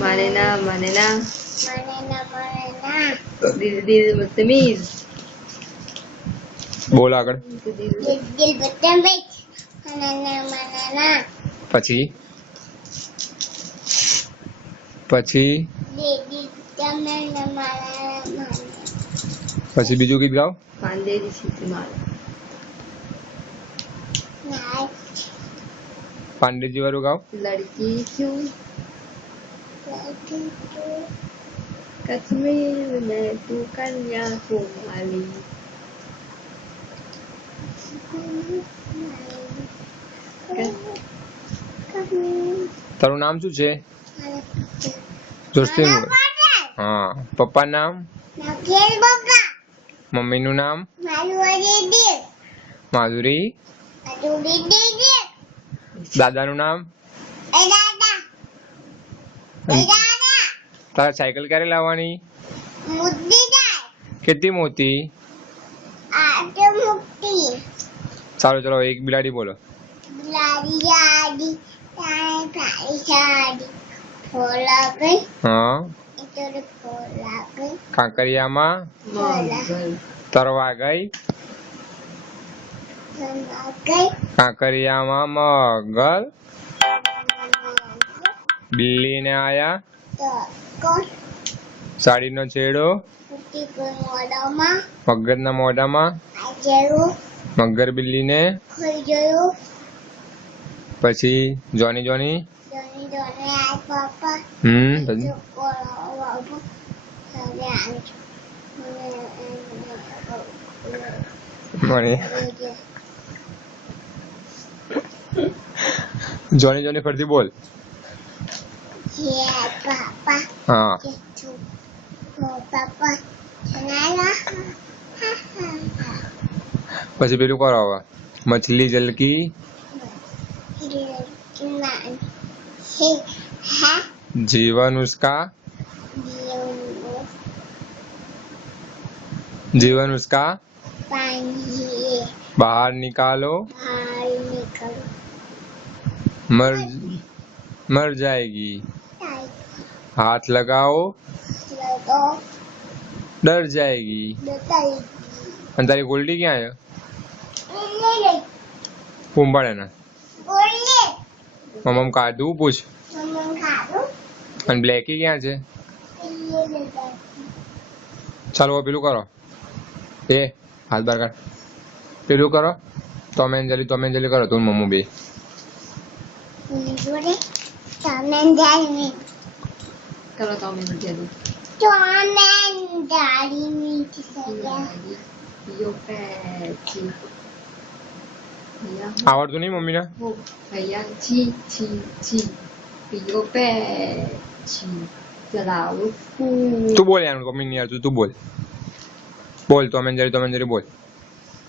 माने ना माने ना माने ना दिल दिल बदतमीज बोल આગળ दिल बदतमीज माने ना પછી પછી दिल बदतमीज माने પછી બીજું ગીત ગાઓ पांदेरी सीटी मार ना પાંડેજી વાળું ગાઓ लड़की क्यों लड़की तो कश्मीर में तू कन्याकुमारी તારું નામ શું છે જોસ્તીન હા પપ્પા નામ नकेल बगा મમ્મીનું નામ मालूरी दिल માધુરી मालूरी दिल દાદાનું નામ ए दादा તારે સાયકલ ક્યારે લાવવાની मुद्दी दाय કેટલી મોટી आटे मुक्ति ચાલો ચલો એક બિલાડી બોલો बिलाड़ी जाड़ी ताए भाई जाड़ी फोला गई હા इधर फोला गई કાંકરિયામાં मंगल તરવા गई फोला गई કાંકરિયામાં મગર બિલ્લીને આયા तो कौन સાડીનો છેડો कुत्ती को मोड़मा મગરના મોઢામાં आजेरू મગર બિલ્લીને खोल जोरू પછી જોની જોની जोनी जोनी आए पापा પછી जो कोला बाबू सारे आने મને જોની જોની ફરતી બોલ ये पापा હા ये तू हो पापा चलाना પછી પેલું કરો હવે મછલી જલકી मान हे है જીવન ઉસકા दियो जीवन उसका पानी बाहर निकालो बाहर निकल मर मर जाएगी हाथ लगाओ लगो डर जाएगी बताई અને તારી ગોલ્ડી ક્યાં છે ले ले કુંભાડે ને बोले મમ્મ કાઢું પૂછ तुम खा लो અને બ્લેકી ક્યાં છે ले ले ચાલો હવે પેલું કરો એ હાથ બહાર કાઢ પેલું કરો ટોમ એન્ડ જેરી કરો તું ને મમ્મુ બે जोड़े टमेन डाली करो तो मैं जल्दी टमेन डाली मीठ सया यो पैची भैया આવડતું નહીં મમ્મીને हो भैया ची ची ची यो पैची चलाओ તું બોલ યાર મમ્મી નહીં આવતું તું બોલ બોલ ટોમ એન્ડ જેરી બોલ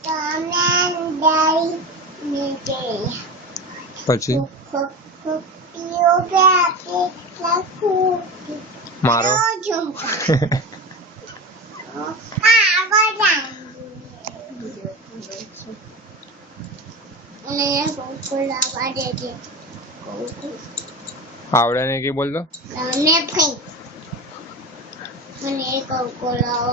टमेन डाली मीठ પછી कुपियों पे आके रखो મારો झुमका आगो जाएंगे कोकोला वाले दे આવડે નહીં કે બોલ તો मैंने फेंक मैंने कोकोला